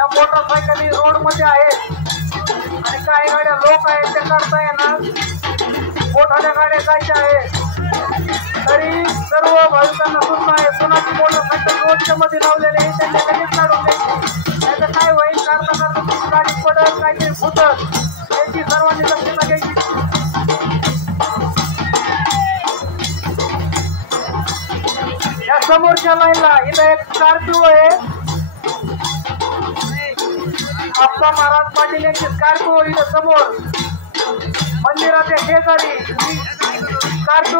या मोटरसायकली रोड मध्ये आहेत आणि काही गाड्या लोक आहेत त्या काढता येणार, मोठ्या गाड्या जायच्या आहेत. तरी सर्व भाविकांना सूचना आहे, कोणाची मोटरसायकल रोडच्या मध्ये लावलेली आहे त्यांनी लगेच काढून द्यायची, नाहीतर काय होईल काढता काढता तुमची गाडी पडत काहीतरी फुटत याची सर्वांनी दक्षता घ्यायची. या समोरच्या लाईनला इथं एक स्कॉर्पिओ आहे, आप्पा महाराज पाटील यांची स्कॉर्पिओ इथं समोर मंदिराच्या शेजारी स्कॉर्पिओ